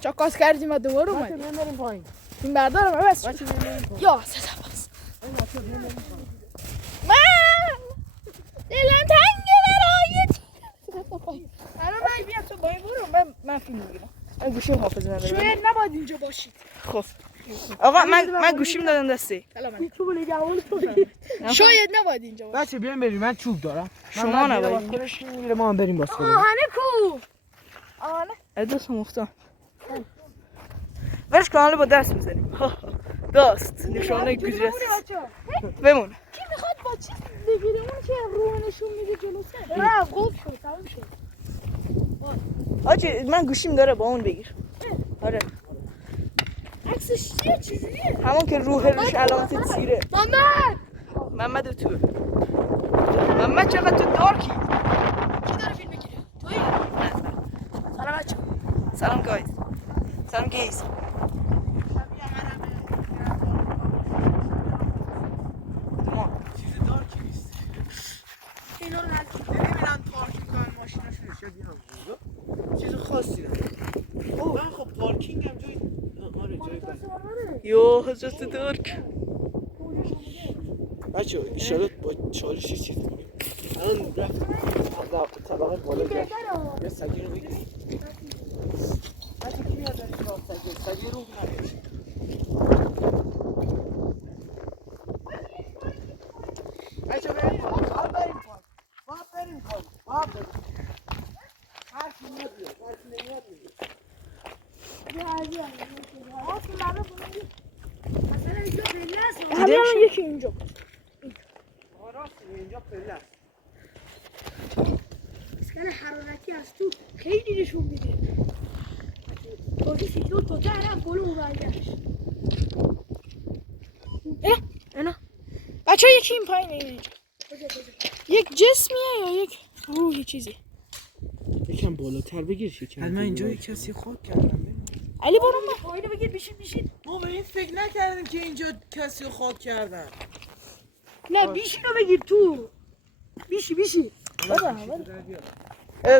چاکاس کردیم و دوباره اومدیم. بچه بریم پایین. این بردارم بس. بچه بریم پایین. یا سپاس. من دلم تنگه برای الان من بیا تو با این برو من فیلم میگیرم. من گوشیم حافظه نداره. شاید نباید اینجا باشید. خب آقا من گوشیم دادم دستی. شاید نباید اینجا باشید. بچه بیاین بریم من چوب دارم. شما نباید. میگیره ما هم بریم باز کنیم. آهنه کو آهنه ادوس مفتان. ورش کانال با دست میزنیم. دست نشانه گوجه است. بمون. کی میخواد با چیز بگیره اون که رو نشون میده جلوسه؟ نه خوب شد تموم شد. آجی من گوشیم داره با اون بگیر. آره. عکسش چیه چجوریه؟ همون که روش علامت تیره. محمد و تو. محمد چقدر تو دارکی. کی داره فیلم میگیره؟ تویی؟ سلام بچه. سلام گایز. سلام گیز. چیز خاصی نه. من خب پارکینگ هم جای جای بده. یو حضرت ترک. بچه ایشالا با چالش چیز کنیم. الان رفت طبقه بالا گشت. یا سگی رو بگیریم. بچه کی میاد داریم سگی رو نگیریم. بچه بریم پایین. بریم پایین. هر چی میاد بیاد. هر چی نمیاد بیاد. همه یکی اینجا. راست اینجا پله است. اسکان حرارتی از تو خیلی نشون میده. توی سیکلو تو هم گلو برگشت. اینا بچه ها یکی این پایینه اینجا. یک جسمیه یا یک روحی چیزی؟ یکم بالاتر بگیر شکم. من اینجا کسی خاک کردم. علی برو من پایینه بگیر بشین. ما به این فکر نکردیم که اینجا کسی خاک کردن. نه بیشی رو بگیر تو. بیشی.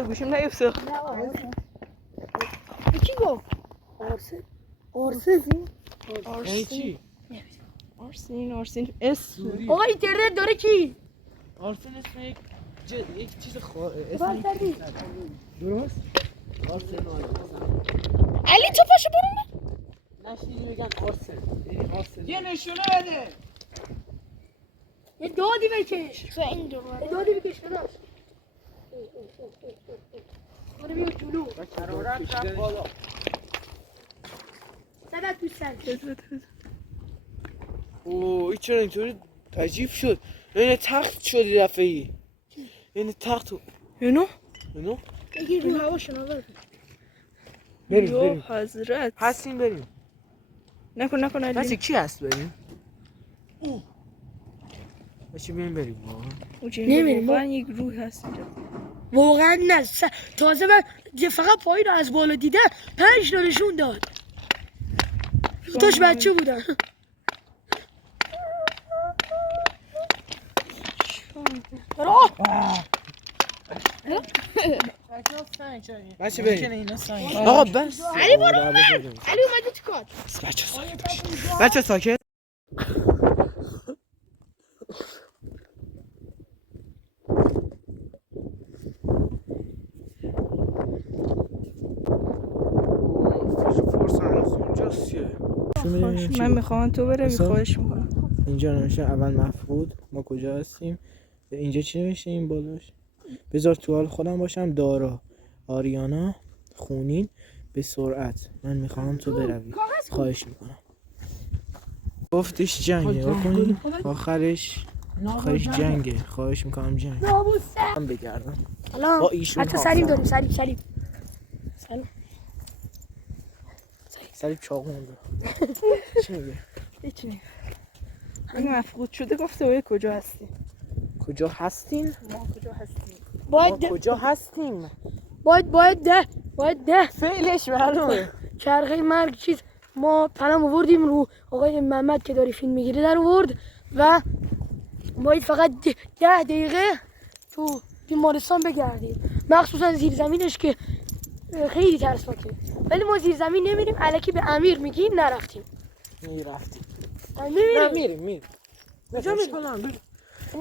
گوشیم نیفته. کی گفت؟ آرسین اسم. آقا اینترنت داره کی؟ آرسین اسم یک چیز اسم درست؟ آرسن علی تو پاشو برو نشینی بگن آرسن یه نشونه بده. یه دادی بکش. این دادی بکش داداش. آره بیا جلو. حرارت رفت بالا. زدت تو سر. اوه این چرا اینطوری عجیب شد. این تخت شد یه دفعه‌ای. این تخت اینو؟ بگیر رو هواشون آور. بریم حضرت هستیم بریم. نکن علی. بچه کی هست بریم؟ بچه بریم نمیریم. واقعا یک روح هست اینجا. واقعا نه. تازه من فقط پایین رو از بالا دیدم 5 تا نشون داد. دوتاش بچه بودن. بچه بریم. آقا بس. علی برو من. علی اومده تو کار. بچه ساکت. من میخوام تو بروی خواهش میکنم. اینجا نمیشه اول مفقود ما کجا هستیم. اینجا چی نمیشه این بالاش؟ بذار تو حال خودم باشم. دارا آریانا خونین به سرعت من میخوام تو بروی خواهش میکنم. گفتش جنگه بکنی آخرش جنگه. خواهش میکنم جنگ من بگردم با ایشون. حتی سلیم داریم. سلیم سلیم چاقو مونده. چی میگه؟ هیچ نه. این مفقود شده گفته اوه کجا هستی؟ کجا هستین؟ ما کجا هستیم؟ کجا هستیم؟ باید ده فعلش معلومه. چرخه مرگ چیز ما پیام آوردیم رو آقای محمد که داری فیلم میگیره در آورد و باید فقط 10 دقیقه تو بیمارستان بگردیم. مخصوصا زیر زمینش که خیلی ترسناکه. ولی ما زیر زمین نمیریم، الکی به امیر میگیم نرفتیم. میرفتیم. میریم. نه میریم. کجا میریم؟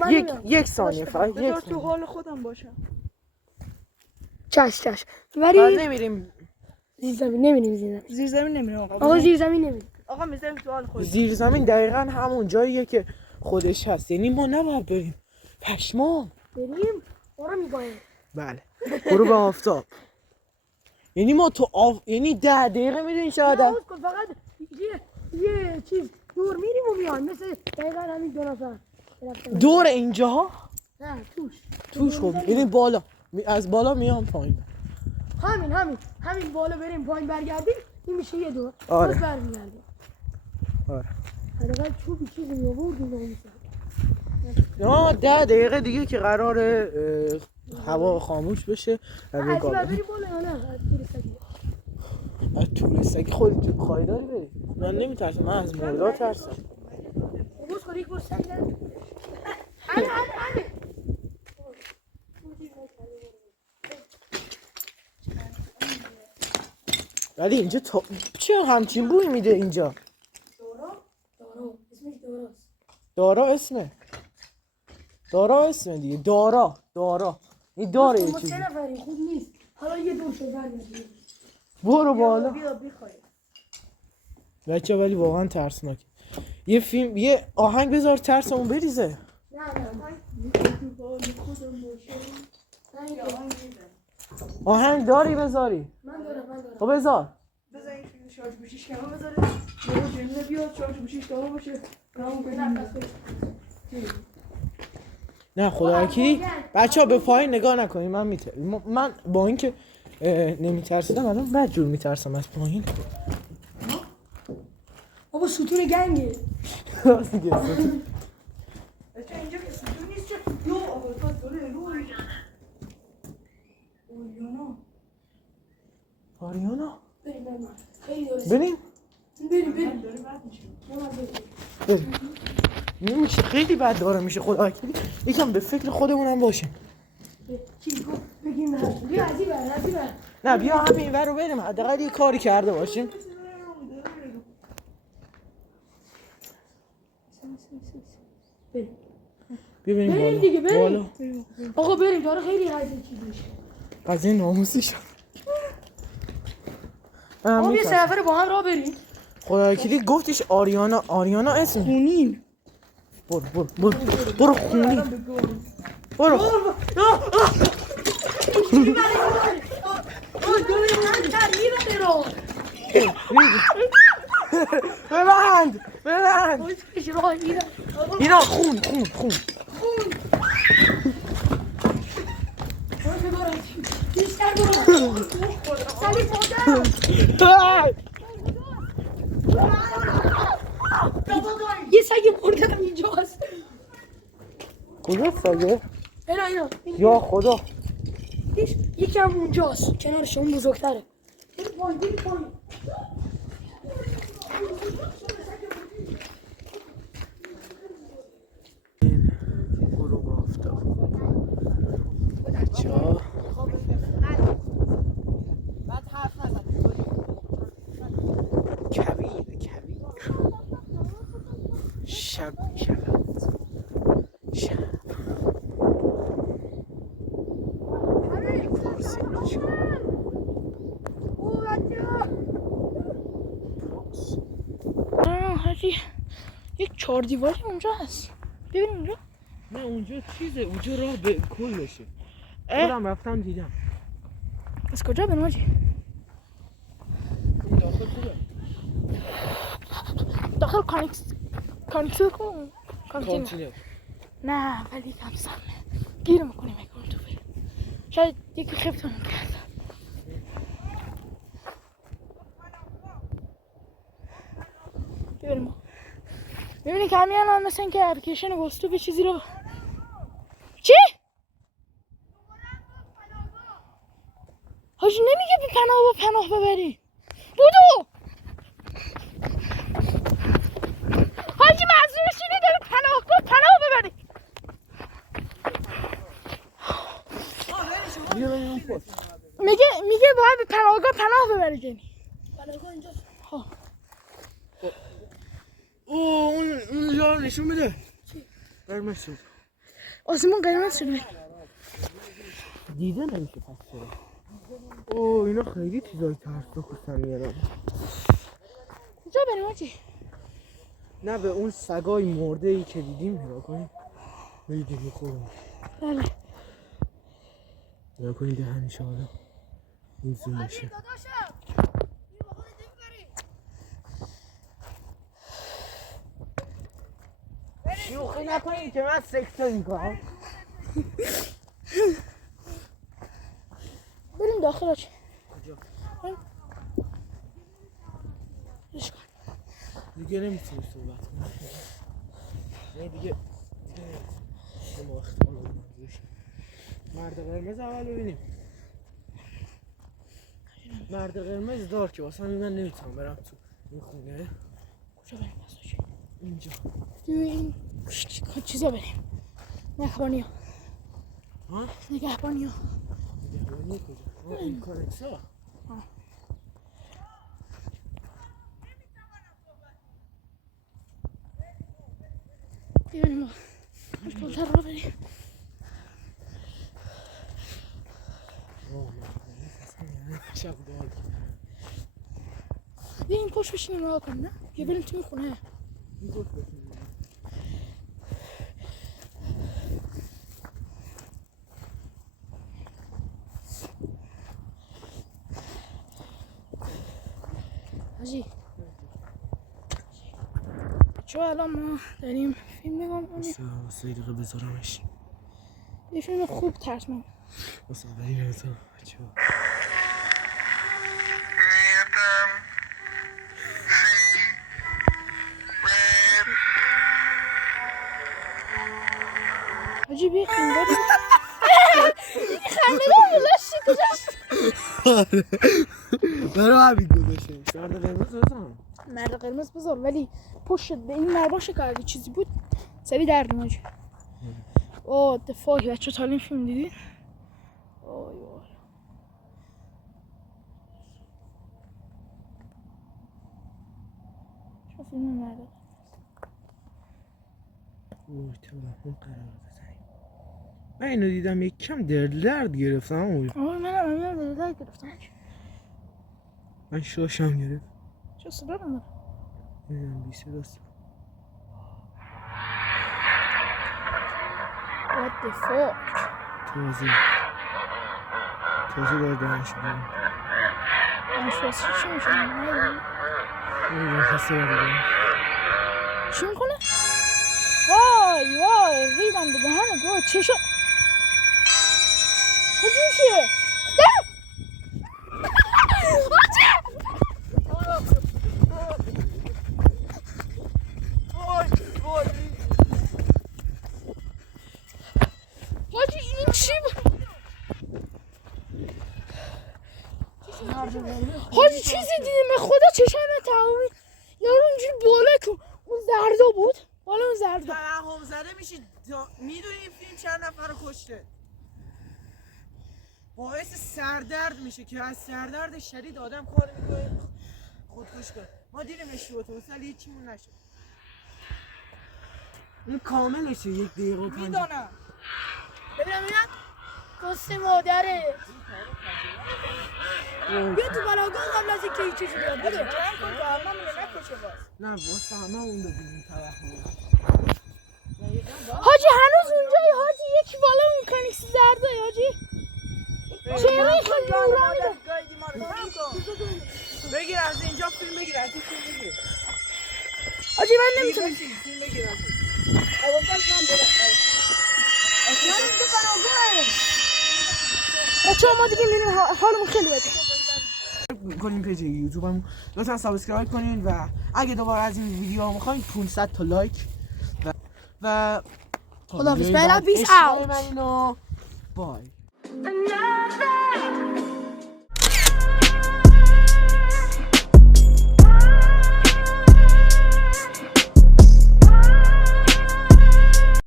من یک نمیرم. یک ثانیه فقط یک بذار تو ثانیه. حال خودم باشم. چش. بعد ولی نمیریم زیر زمین نمیریم. زیر زمین نمیرم آقا زیر زمین نمیریم. آقا میذاریم تو حال خودم. زیر زمین دقیقا همون جاییه که خودش هست، یعنی ما نباید بریم. پشمام. بریم برو میبایم. بله برو به آفتاب. یعنی ما تو یعنی 10 دقیقه میریم شاید. فقط یه چیز دور میریم و میایم، مثل دقیقا همین 2 نفر دور اینجا نه توش خب بریم بالا، از بالا میام پایین. همین بالا بریم پایین برگردیم، این میشه یه دور. آره. باز برمیگردیم. آره. حداقل چوبی چیزی میآوردیم نمیشه. نه 10 دقیقه دیگه که قراره هوا خاموش بشه و به از گالا. بریم بالا یا نه؟ از تور سگی. از طول سگ خودت خواهی داری بری؟ من نمیترسم، من از مرداد ترسم. بوس خود یک بوس سگ نه. همه. ولی اینجا چه همچین بوی میده اینجا؟ دارا اسمش داراست. دارا اسمه دیگه. دارا این داره یه ما چیزی. 3 نفریم، خوب نیست. حالا یه دور شو برگردیم. برو بالا بیا بخوای. بچه، ولی واقعا ترسناکه. یه فیلم، یه آهنگ بذار ترسمون بریزه. نه آهنگ داری بذاری؟ من دارم. خب بذار. بذار این شارژ گوشیش کنم بذاره. یه جنه بیاد شارژ گوشیش داره باشه. کارمون کنیم. نه خدا وکیلی بچه ها به پایین نگاه نکنید. من با اینکه نمیترسیدم الان بد جور میترسم از پایین. بابا ستون گنگه. راست میگه. بچه اینجا که ستون نیست چه؟ یو آقا تو داره روی. آریانا بریم خیلی درست. بریم بریم. داره بد میشه. بریم. نمیشه، خیلی بد داره میشه. خدا وکیلی یکم به فکر خودمونم باشیم. چی گفت بگیم بیا از این بر. نه بیا همین ور رو بریم، حداقل یه کاری کرده باشیم. بریم بریم دیگه، بریم. بالا. آقا بریم داره خیلی قضیه چیز میشه. قضیه ناموسی شد. آقا یه 3 نفر با هم راه بریم. خدا وکیلی گفتش آریانا اسم خونین. برو خونی. برو. ببند. اینا خون. یه سگ مرده هم اینجاست. کجا سگه؟ اینا یا خدا. یکی هم اونجاست کنارش، اون بزرگتره. بریم پایین. برو با آفتاب. بچه‌ها کویر شب میشود. حاجی یک 4 دیواری اونجا هست. ببین اونجا. نه اونجا چیزه، اونجا راه به کلشه. خودم رفتم دیدم. از کجا بریم حاجی؟ این داخل خوبه. داخل کانکسور کن. کانتینر. نه ولی کم سمه. گیر میکنیم اگه تو بریم. شاید یکی خفتمون کرد. بریم. ببینی که همین الان مثل این که اپلیکیشن گوستو به چیزی رو چی؟ حاجی نمیگه به پناه ببری. بودو حاجی منظورش اینه داره پناه ببری. بیا بریم اون پشت. میگه باید به پناهگاه پناه ببره جنی. پناهگاه اینجا. ها. اون جا رو نشون بده. چی؟ قرمز شد. آسمون قرمز شده. دیده نمیشه پس چرا؟ اینا خیلی چیزای ترسناک میارن. کجا بریم آجی؟ نه به اون سگای مرده ای که دیدیم نگاه کنیم. میدیم میخورم. بله. نگاه کنیم دهنش حالا. این زوم بشه. شوخی نکنید که من سکته میکنم. بریم داخل آجی. کجا؟ برش کن. دیگه نمیتونی صحبت کنی. نه دیگه ما اختیار رو مرد قرمز اول ببینیم. مرد قرمز دار که واسه من نمیتونم برم تو این خونه. کجا بریم بس آجی؟ اینجا. این چیزا بریم. نگهبانی ها؟ نگهبانی کجا؟ این کارکسا؟ بریم با باش بلتر رو بریم. شب دار این پشت بشینیم نگاه کنیم نه؟ یا بریم توی خونه. حاجی چون الان ما داریم فیلم نگاه می‌کنیم. واسه یه دقیقه بذارمش. یه فیلم خوب ترسناک. واسه اولی نمیتونم بچه ها. حاجی بیا فیلم بریم. این خنده رو لاشی کجاست؟ برای همین گذاشتش. مرد قرمز بزن. مرد قرمز بذار ولی پشت به این مرباشه که اگه چیزی بود سری دردیم حاجی. اوه دفاعی بچه تا این فیلم دیدین؟ اوه یوه چه فیلم مرد اوه توهم قرار بزنیم. من اینو دیدم یک کم درد گرفتم. آه منم درد گرفتم. من شاشم گرفت. چه صدا نداره؟ نمیدونم بی صداست. What the fuck؟ تازه دردنش بودم. آنشواسی چی میشه؟ این حسه بردیم. چی میکنه؟ وای ریدم به دهنه گوه چه شد؟ حاجی چیه؟ حاجی این چی بود؟ حاجی چیزی دیدیم به خدا چشم تمامی یارو اینجوری بالا کن اون زردا بود بالا اون زردا توهم زده میشی میدونی این فیلم چند نفر رو کشته باعث سردرد میشه که از سردرد شدید آدم کار میکنه خودکش کنه ما دیدیمش تو اتوبوس ولی هیچیمون نشد این کاملشه 1 دقیقه و 5 میدانم ببینم کسی مادره بیا تو بلاگاه قبل از اینکه این چیزی بیاد بده جمع کن که همه مونه نکشه باز نه واسه همه اون ببینیم توهم حاجی هنوز اونجایی حاجی یکی بالا اون کنیکسی زرده حاجی چهره خیلی نورانیه بگیر از اینجا فیلم بگیر از این فیلم بگیر حاجی من نمیتونم فیلم بگیر از این اول من برم من تو بلاگاه بچه ها ما دیگه میریم حالمون خیلی بده کنیم پیج یوتیوبمون لطفا سابسکرایب کنین و اگه دوباره از این ویدیو میخواین 500 تا لایک و خداحافظ. Peace out. بای